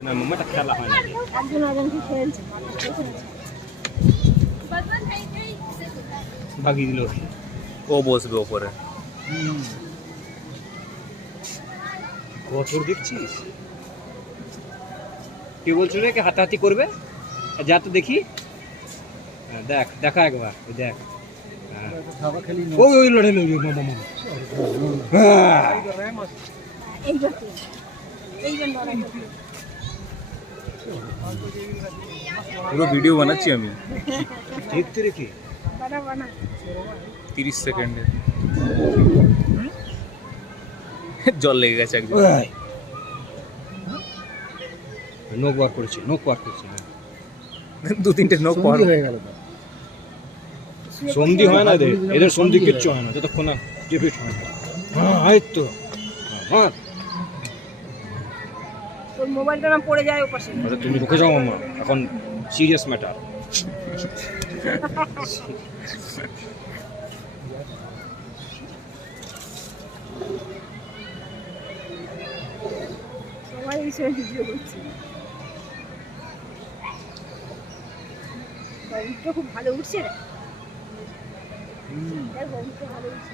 না মামাটা খেলা হয় না একজন আরেকজনকে খেলছে ভাগিয়ে দিল ও বসবে ওপরে। কঠোর দেখছিস কে বলছিল রে হাতাহাতি করবে যা তো দেখি দেখ দেখা একবার ওই দেখ ওই ওই লড়ে লড়ে মামা মামা পুরো ভিডিও বানাচ্ছি আমি দেখতে রেখে 30 সেকেন্ডে। জল লেগে গেছে একদম। নোক বার করেছে নোক বার করছে দু তিনটে নোক পার হয়ে গেল সন্ধি হয় না এদের সন্ধি কিচ্ছু হয় না যতক্ষণ না যে ফিট হয় না হ্যাঁ তো হ্যাঁ তোর মোবাইলটা না পড়ে যায় ওপাশে আচ্ছা তুমি রুকে যাও মামা এখন সিরিয়াস ম্যাটার সবাই এই সময় ভিডিও করছে ববিটা খুব ভালো উঠছে রে ববিটা ভালো উঠছে